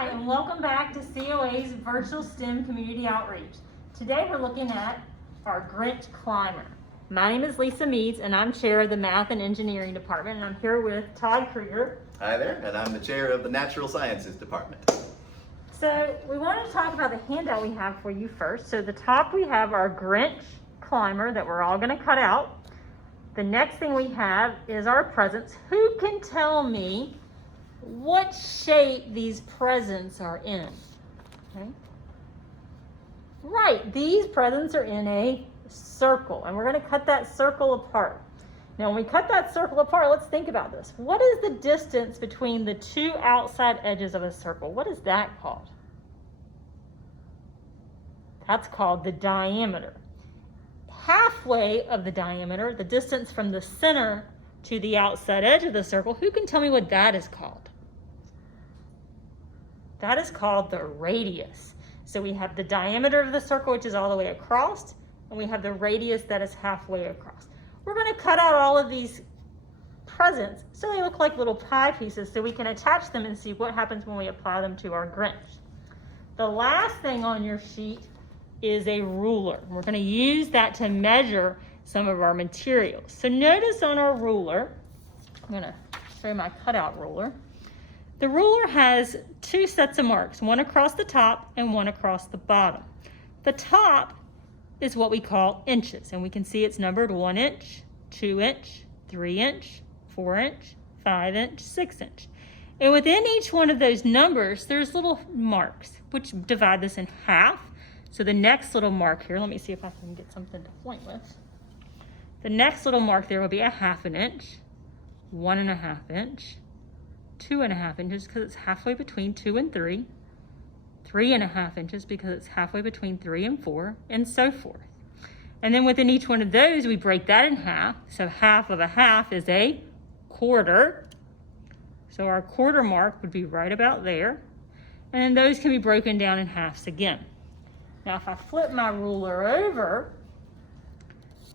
Hi, and welcome back to COA's Virtual STEM Community Outreach. Today we're looking at our Grinch climber. My name is Lisa Meads, and I'm chair of the Math and Engineering Department, and I'm here with Todd Krieger. Hi there, and I'm the chair of the Natural Sciences Department. So we want to talk about the handout we have for you first. So the top we have our Grinch climber that we're all going to cut out. The next thing we have is our presents. Who can tell me what shape these presents are in? Okay. Right, these presents are in a circle, and we're going to cut that circle apart. Now, when we cut that circle apart, let's think about this. What is the distance between the two outside edges of a circle? What is that called? That's called the diameter. Halfway of the diameter, the distance from the center to the outside edge of the circle, who can tell me what that is called? That is called the radius. So we have the diameter of the circle, which is all the way across, and we have the radius that is halfway across. We're going to cut out all of these presents so they look like little pie pieces so we can attach them and see what happens when we apply them to our Grinch. The last thing on your sheet is a ruler. We're going to use that to measure some of our materials. So notice on our ruler, I'm going to show my cutout ruler. The ruler has two sets of marks, one across the top and one across the bottom. The top is what we call inches, and we can see it's numbered 1 inch, 2 inch, 3 inch, 4 inch, 5 inch, 6 inch. And within each one of those numbers, there's little marks, which divide this in half. So the next little mark here, let me see if I can get something to point with. The next little mark there will be 1/2 inch, 1.5 inch, 2.5 inches because it's halfway between 2 and 3, 3.5 inches because it's halfway between 3 and 4, and so forth. And then within each one of those, we break that in half. So half of a half is a quarter. So our quarter mark would be right about there. And then those can be broken down in halves again. Now, if I flip my ruler over,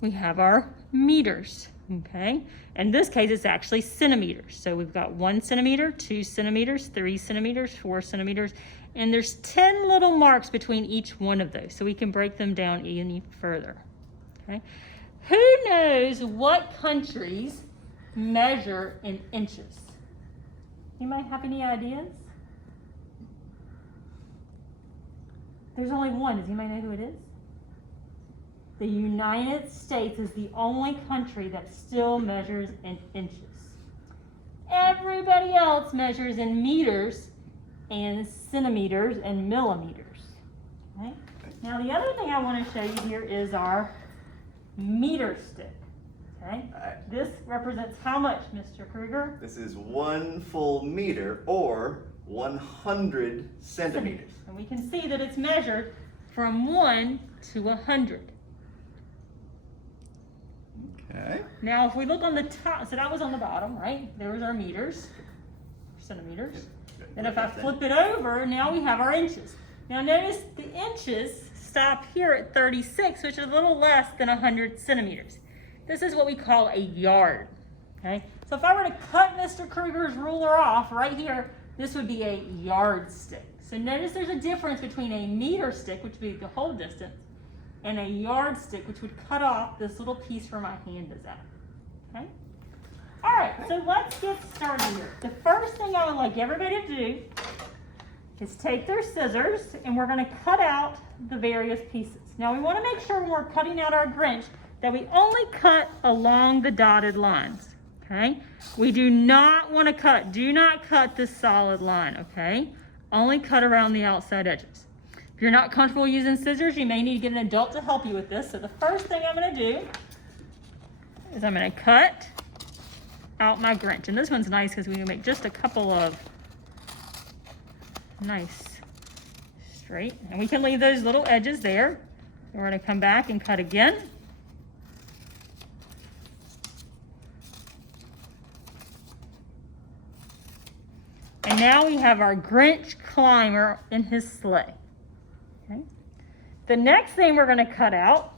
we have our meters, okay? In this case, it's actually centimeters. So we've got 1 centimeter, 2 centimeters, 3 centimeters, 4 centimeters, and there's 10 little marks between each one of those, so we can break them down any further, okay? Who knows what countries measure in inches? Anybody have any ideas? There's only one. Does anybody know who it is? The United States is the only country that still measures in inches. Everybody else measures in meters and centimeters and millimeters. Okay? Now the other thing I want to show you here is our meter stick. Okay? Right. This represents how much, Mr. Kruger? This is 1 full meter, or 100 centimeters. And we can see that it's measured from 1 to 100. Okay. Now, if we look on the top, so that was on the bottom, right? There was our meters, centimeters. And if I flip it over, now we have our inches. Now notice the inches stop here at 36, which is a little less than 100 centimeters. This is what we call a yard, okay? So if I were to cut Mr. Kruger's ruler off right here, this would be a yardstick. So notice there's a difference between a meter stick, which would be the whole distance, and a yardstick, which would cut off this little piece where my hand is at, okay? All right, so let's get started here. The first thing I would like everybody to do is take their scissors, and we're gonna cut out the various pieces. Now we wanna make sure when we're cutting out our Grinch that we only cut along the dotted lines, okay? We do not wanna cut, do not cut this solid line, okay? Only cut around the outside edges. If you're not comfortable using scissors, you may need to get an adult to help you with this. So the first thing I'm gonna do is I'm gonna cut out my Grinch. And this one's nice because we can make just a couple of nice straight. And we can leave those little edges there. We're gonna come back and cut again. And now we have our Grinch climber in his sleigh. Okay. The next thing we're going to cut out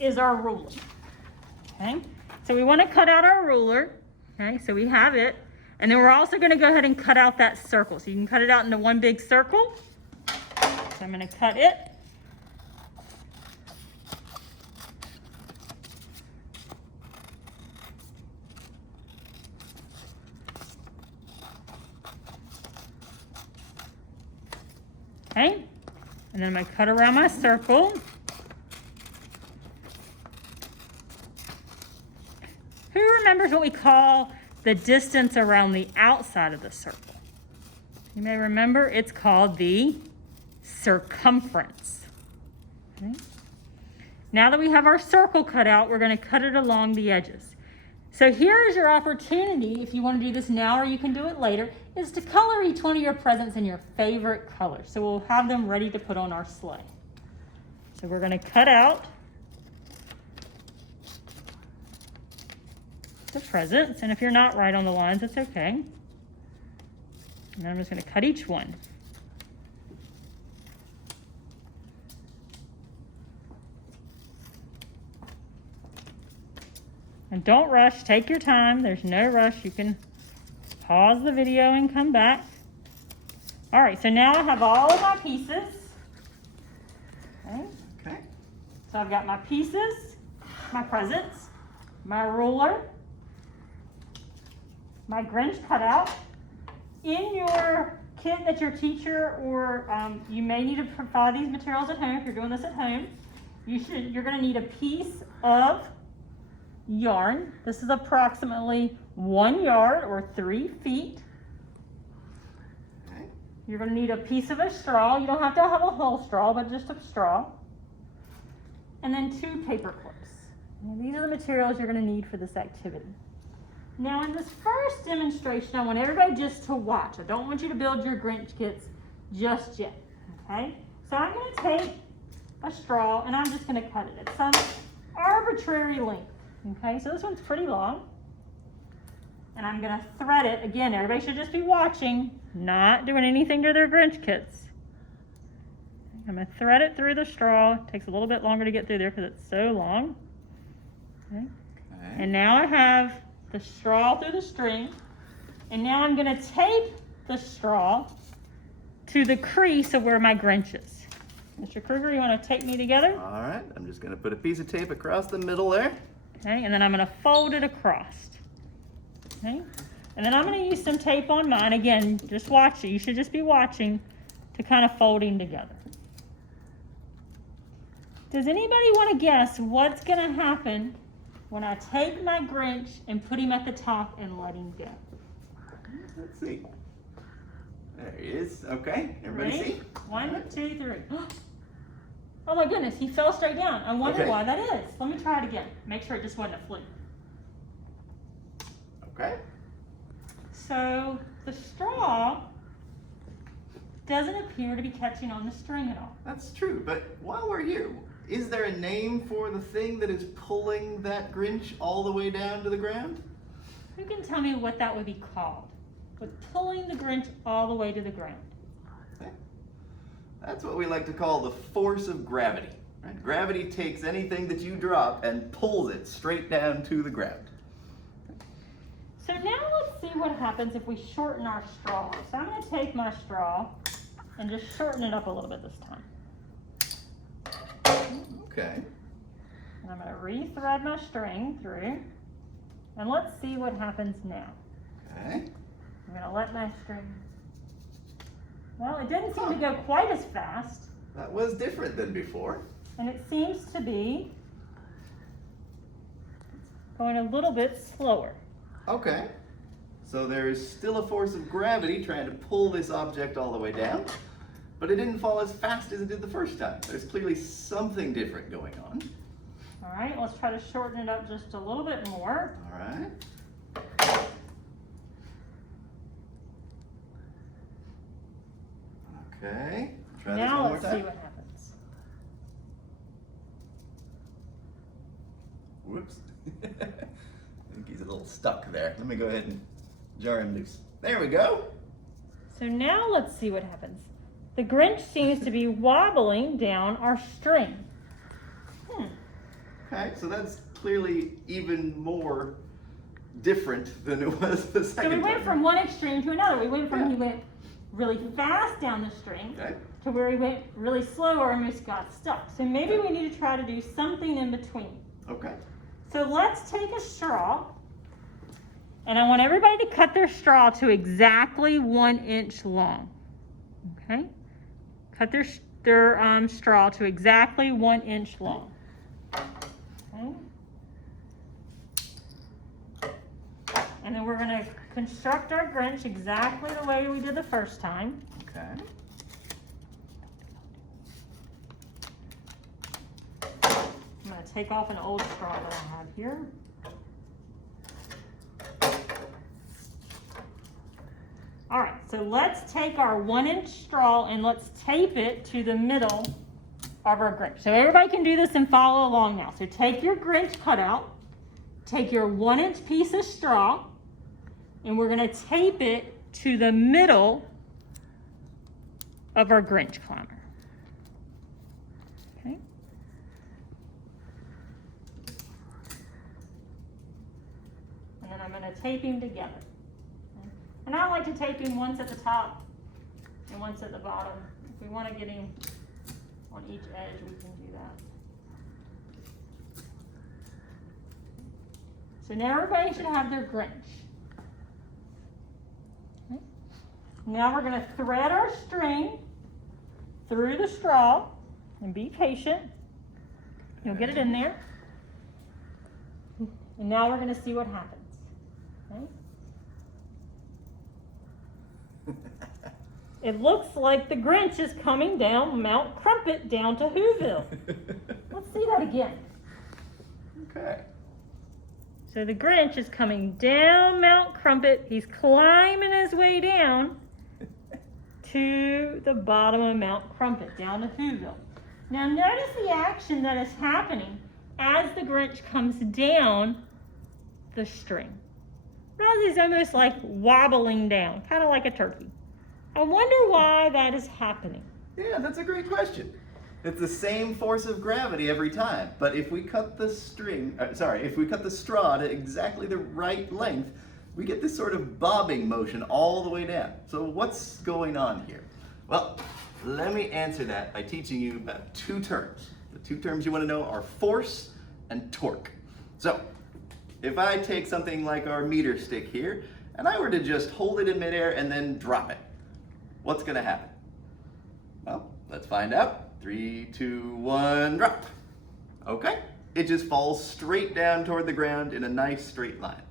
is our ruler. Okay. So we want to cut out our ruler. Okay. So we have it. And then we're also gonna go ahead and cut out that circle. So you can cut it out into one big circle. So I'm gonna cut it. Okay, and then I'm gonna cut around my circle. Who remembers what we call the distance around the outside of the circle? You may remember it's called the circumference. Okay. Now that we have our circle cut out, we're gonna cut it along the edges. So here is your opportunity, if you want to do this now or you can do it later, is to color each one of your presents in your favorite color. So we'll have them ready to put on our sleigh. So we're going to cut out the presents, and if you're not right on the lines, it's okay. And I'm just going to cut each one. And don't rush, take your time. There's no rush. You can pause the video and come back. All right, so now I have all of my pieces. Okay. So I've got my pieces, my presents, my ruler, my Grinch cutout. In your kit that your teacher or you may need to provide these materials at home if you're doing this at home. You're going to need a piece of yarn. This is approximately 1 yard or 3 feet. Okay. You're going to need a piece of a straw. You don't have to have a whole straw, but just a straw. And then 2 paper clips. And these are the materials you're going to need for this activity. Now in this first demonstration, I want everybody just to watch. I don't want you to build your Grinch kits just yet. Okay? So I'm going to take a straw and I'm just going to cut it at some arbitrary length. Okay, so this one's pretty long. And I'm gonna thread it. Again, everybody should just be watching, not doing anything to their Grinch kits. I'm gonna thread it through the straw. It takes a little bit longer to get through there because it's so long. Okay. And now I have the straw through the string. And now I'm gonna tape the straw to the crease of where my Grinch is. Mr. Kruger, you wanna tape me together? All right, I'm just gonna put a piece of tape across the middle there. Okay, and then I'm gonna fold it across. Okay, and then I'm gonna use some tape on mine. Again, just watch it. You should just be watching to kind of folding together. Does anybody want to guess what's gonna happen when I take my Grinch and put him at the top and let him go? Let's see. There he is. Okay, everybody Ready? see? 1, 2, 3. Oh my goodness, he fell straight down. I wonder Okay. why that is. Let me try it again. Make sure it just wasn't a fluke. Okay. So the straw doesn't appear to be catching on the string at all. That's true, but while we're here, is there a name for the thing that is pulling that Grinch all the way down to the ground? Who can tell me what that would be called? With pulling the Grinch all the way to the ground. Okay. That's what we like to call the force of gravity. Right? Gravity takes anything that you drop and pulls it straight down to the ground. So now let's see what happens if we shorten our straw. So I'm going to take my straw and just shorten it up a little bit this time. Okay. And I'm going to re-thread my string through. And let's see what happens now. Okay. I'm going to let my string... Well, it didn't seem to go quite as fast. That was different than before. And it seems to be going a little bit slower. Okay. So there is still a force of gravity trying to pull this object all the way down, but it didn't fall as fast as it did the first time. There's clearly something different going on. All right, let's try to shorten it up just a little bit more. All right. Okay. Try this Now one more let's see time. what happens. Whoops. I think he's a little stuck there. Let me go ahead and jar him loose. There we go. So now let's see what happens. The Grinch seems to be wobbling down our string. Okay, so that's clearly even more different than it was the second So we time. went from one extreme to another. We went from Yeah. he went really fast down the string Okay. to where he went really slow or almost got stuck. So maybe we need to try to do something in between. Okay. So let's take a straw, and I want everybody to cut their straw to exactly 1 inch long. Okay? Cut their straw to exactly 1 inch long. Okay? And then we're going to construct our Grinch exactly the way we did the first time. Okay. I'm going to take off an old straw that I have here. All right, so let's take our 1 inch straw and let's tape it to the middle of our Grinch. So everybody can do this and follow along now. So take your Grinch cutout, take your 1 inch piece of straw, and we're going to tape it to the middle of our Grinch climber. Okay. And then I'm going to tape him together. Okay. And I like to tape him once at the top and once at the bottom. If we want to get him on each edge, we can do that. So now everybody should have their Grinch. Okay. Now we're going to thread our string through the straw and be patient. You'll get it in there. And now we're going to see what happens. Okay. It looks like the Grinch is coming down Mount Crumpet down to Whoville. Let's see that again. Okay. So the Grinch is coming down Mount Crumpet. He's climbing his way down to the bottom of Mount Crumpet, down to Whoville. Now notice the action that is happening as the Grinch comes down the string. Notice he's almost like wobbling down, kind of like a turkey. I wonder why that is happening. Yeah, that's a great question. It's the same force of gravity every time, but if we cut the if we cut the straw to exactly the right length, we get this sort of bobbing motion all the way down. So what's going on here? Well, let me answer that by teaching you about two terms. The two terms you want to know are force and torque. So, if I take something like our meter stick here, and I were to just hold it in midair and then drop it, what's going to happen? Well, let's find out. 3, 2, 1, drop. Okay, it just falls straight down toward the ground in a nice straight line.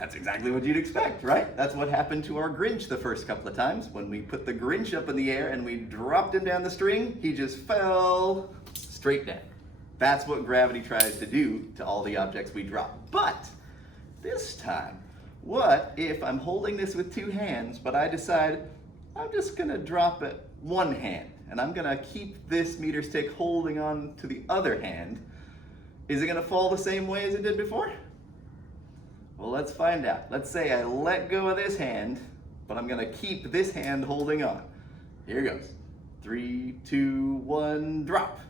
That's exactly what you'd expect, right? That's what happened to our Grinch the first couple of times. When we put the Grinch up in the air and we dropped him down the string, he just fell straight down. That's what gravity tries to do to all the objects we drop. But this time, what if I'm holding this with two hands, but I decide I'm just gonna drop it one hand, and I'm gonna keep this meter stick holding on to the other hand? Is it gonna fall the same way as it did before? Well, let's find out. Let's say I let go of this hand, but I'm gonna keep this hand holding on. Here goes. 3, 2, 1, drop.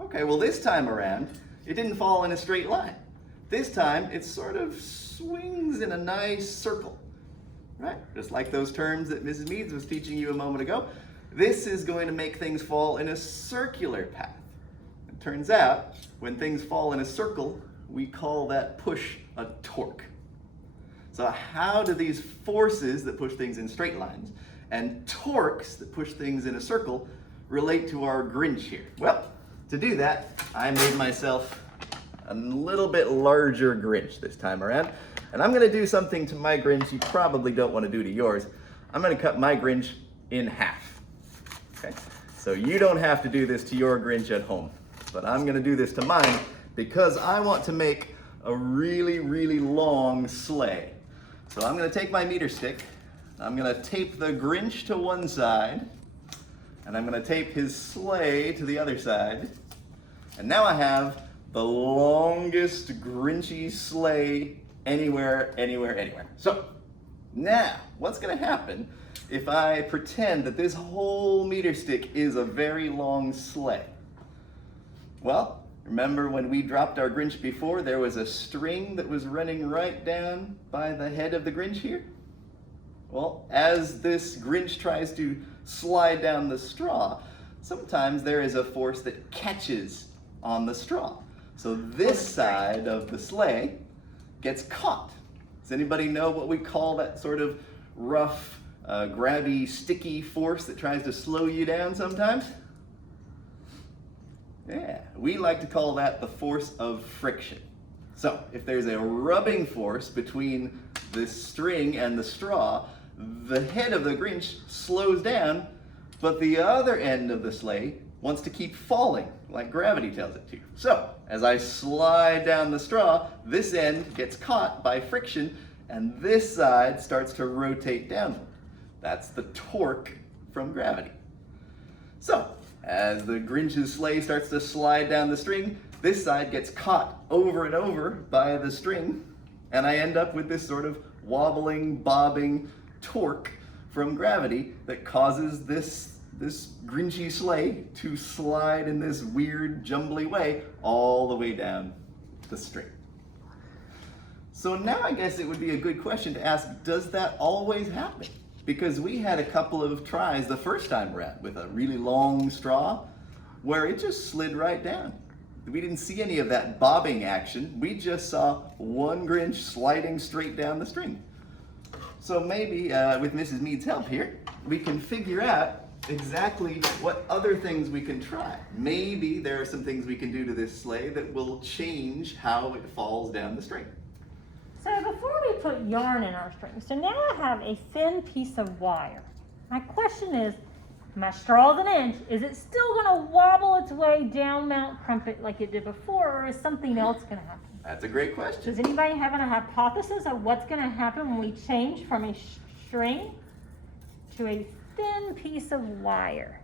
Okay, well this time around, it didn't fall in a straight line. This time, it sort of swings in a nice circle, right? Just like those terms that Mrs. Meads was teaching you a moment ago. This is going to make things fall in a circular path. It turns out, when things fall in a circle, we call that push a torque. So how do these forces that push things in straight lines and torques that push things in a circle relate to our Grinch here? Well, to do that, I made myself a little bit larger Grinch this time around. And I'm gonna do something to my Grinch you probably don't want to do to yours. I'm gonna cut my Grinch in half. Okay? So you don't have to do this to your Grinch at home, but I'm gonna do this to mine because I want to make a really, really long sleigh. So I'm gonna take my meter stick, I'm gonna tape the Grinch to one side, and I'm gonna tape his sleigh to the other side. And now I have the longest Grinchy sleigh anywhere. So now, what's gonna happen if I pretend that this whole meter stick is a very long sleigh? Well, Remember when we dropped our Grinch before, there was a string that was running right down by the head of the Grinch here? Well, as this Grinch tries to slide down the straw, sometimes there is a force that catches on the straw. So this side of the sleigh gets caught. Does anybody know what we call that sort of rough, grabby, sticky force that tries to slow you down sometimes? Yeah, we like to call that the force of friction. So if there's a rubbing force between this string and the straw, the head of the Grinch slows down, but the other end of the sleigh wants to keep falling, like gravity tells it to. So as I slide down the straw, this end gets caught by friction, and this side starts to rotate downward. That's the torque from gravity. So as the Grinch's sleigh starts to slide down the string, this side gets caught over and over by the string, and I end up with this sort of wobbling, bobbing torque from gravity that causes this Grinchy sleigh to slide in this weird, jumbly way all the way down the string. So now I guess it would be a good question to ask, does that always happen? Because we had a couple of tries the first time around with a really long straw where it just slid right down. We didn't see any of that bobbing action. We just saw one Grinch sliding straight down the string. So maybe with Mrs. Mead's help here, we can figure out exactly what other things we can try. Maybe there are some things we can do to this sleigh that will change how it falls down the string. So before we put yarn in our string, so now I have a thin piece of wire. My question is, my straw's an inch, is it still gonna wobble its way down Mount Crumpet like it did before, or is something else gonna happen? That's a great question. Does anybody have a hypothesis of what's gonna happen when we change from a string to a thin piece of wire?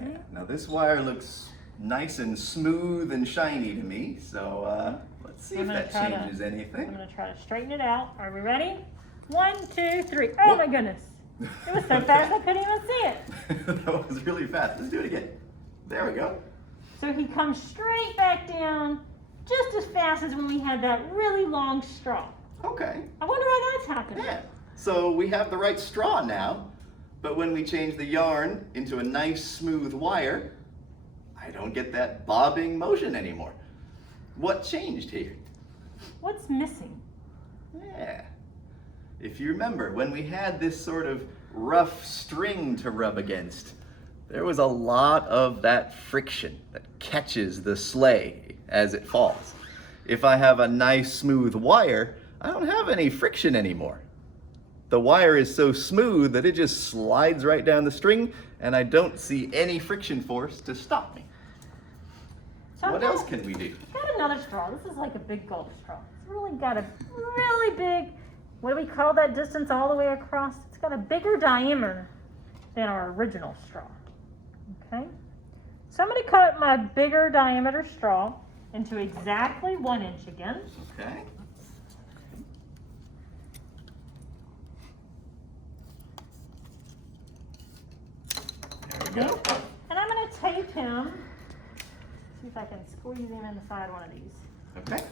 Yeah. Now this wire looks nice and smooth and shiny to me, so let's see if that changes anything. I'm gonna try to straighten it out. Are we ready? 1, 2, 3. Oh my goodness. It was so fast I couldn't even see it. That was really fast. Let's do it again. There we go. So he comes straight back down just as fast as when we had that really long straw. Okay. I wonder why that's happening. Yeah. So we have the right straw now, but when we change the yarn into a nice smooth wire, I don't get that bobbing motion anymore. What changed here? What's missing? Yeah. If you remember, when we had this sort of rough string to rub against, there was a lot of that friction that catches the sleigh as it falls. If I have a nice smooth wire, I don't have any friction anymore. The wire is so smooth that it just slides right down the string, and I don't see any friction force to stop me. So What else can we do? I've got another straw. This is like a big golf straw. It's really got a really big, what do we call that distance all the way across? It's got a bigger diameter than our original straw. Okay? So I'm going to cut my bigger diameter straw into exactly 1 inch again. Okay. There we go. And I'm going to tape him. See if I can squeeze him inside one of these. Okay.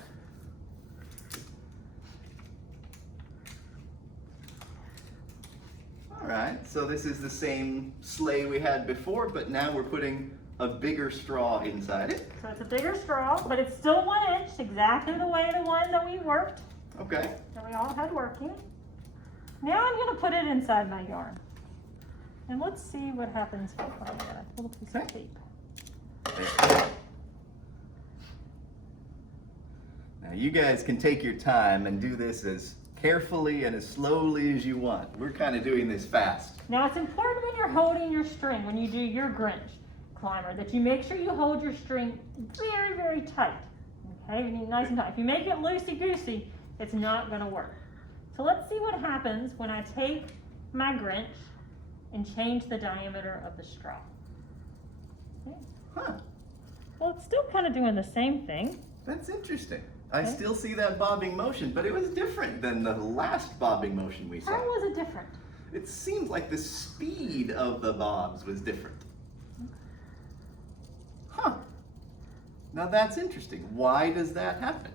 All right, so this is the same sleigh we had before, but now we're putting a bigger straw inside it. So it's a bigger straw, but it's still 1 inch, exactly the way the one that we worked, Okay. that we all had working. Now I'm going to put it inside my yarn. And let's see what happens when I get a little piece of tape. There. Now you guys can take your time and do this as carefully and as slowly as you want. We're kind of doing this fast. Now it's important when you're holding your string, when you do your Grinch climber, that you make sure you hold your string very, very tight. Okay, you need nice and tight. If you make it loosey-goosey, it's not going to work. So let's see what happens when I take my Grinch and change the diameter of the straw. Okay. Huh. Well, it's still kind of doing the same thing. That's interesting. I Okay. still see that bobbing motion, but it was different than the last bobbing motion we saw. How was it different? It seemed like the speed of the bobs was different. Huh. Now that's interesting. Why does that happen?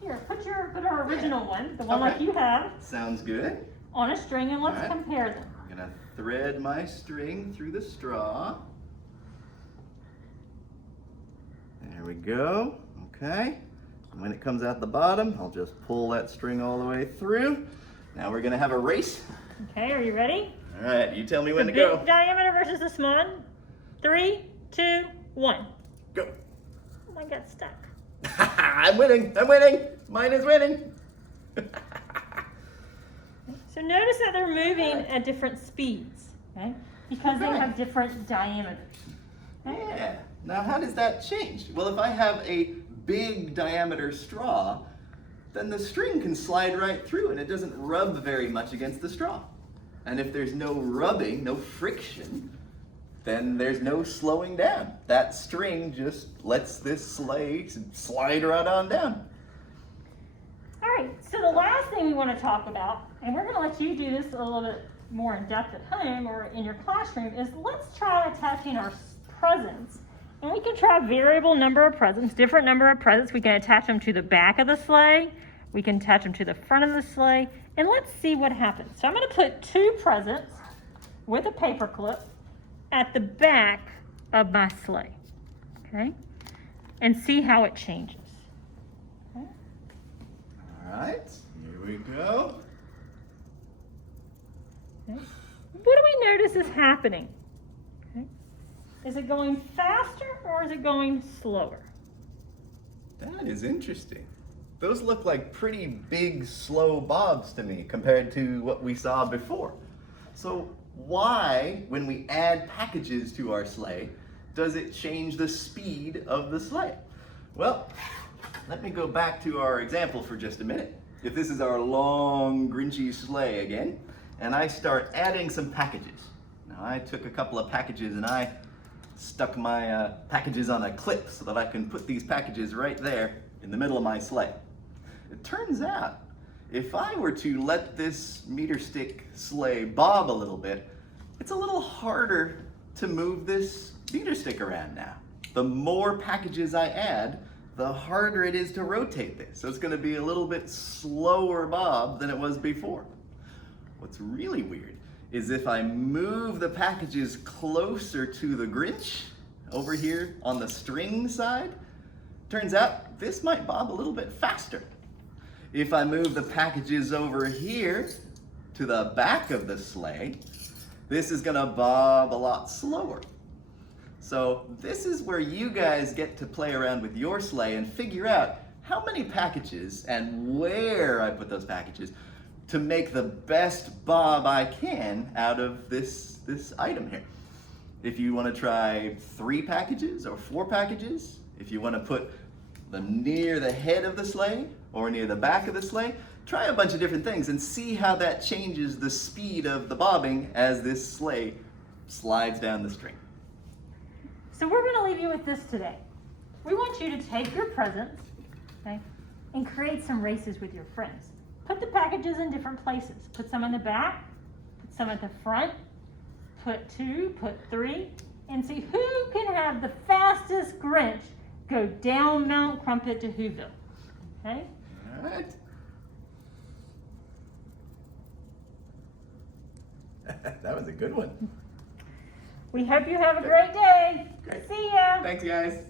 Here, put our original one, the one Okay. like you have, Sounds good. on a string, and let's All right. compare them. I'm gonna thread my string through the straw. There we go. Okay. And when it comes out the bottom, I'll just pull that string all the way through. Now we're gonna have a race. Okay, are you ready? All right, you tell me when The to go. big diameter versus the small one. 3, 2, 1. Go. Oh, I got stuck. I'm winning. I'm winning. Mine is winning. So notice that they're moving at different speeds, okay? Because they Okay. have different diameters. Okay? Yeah. Now, how does that change? Well, if I have a big diameter straw, then the string can slide right through and it doesn't rub very much against the straw. And if there's no rubbing, no friction, then there's no slowing down. That string just lets this sleigh slide right on down. All right, so the last thing we want to talk about, and we're going to let you do this a little bit more in depth at home or in your classroom, is let's try attaching our presents. And we can try a variable number of presents, different number of presents. We can attach them to the back of the sleigh. We can attach them to the front of the sleigh. And let's see what happens. So I'm going to put 2 presents with a paper clip at the back of my sleigh, okay? And see how it changes. Okay? All right, here we go. Okay. What do we notice is happening? Okay. Is it going faster or is it going slower? That is interesting. Those look like pretty big, slow bobs to me compared to what we saw before. So why, when we add packages to our sleigh, does it change the speed of the sleigh? Well, let me go back to our example for just a minute. If this is our long, Grinchy sleigh again, and I start adding some packages. Now I took a couple of packages and I stuck my packages on a clip so that I can put these packages right there in the middle of my sleigh. It turns out, if I were to let this meter stick sleigh bob a little bit, it's a little harder to move this meter stick around now. The more packages I add, the harder it is to rotate this. So it's going to be a little bit slower bob than it was before. What's really weird is if I move the packages closer to the Grinch over here on the string side, turns out this might bob a little bit faster. If I move the packages over here to the back of the sleigh, this is gonna bob a lot slower. So this is where you guys get to play around with your sleigh and figure out how many packages and where I put those packages to make the best bob I can out of this item here. If you want to try 3 packages or 4 packages, if you want to put them near the head of the sleigh or near the back of the sleigh, try a bunch of different things and see how that changes the speed of the bobbing as this sleigh slides down the string. So we're going to leave you with this today. We want you to take your presents, okay, and create some races with your friends. Put the packages in different places. Put some in the back, put some at the front, put 2, put 3, and see who can have the fastest Grinch go down Mount Crumpet to Whoville. Okay? All right. That was a good one. We hope you have a great day. Great. See ya. Thanks, guys.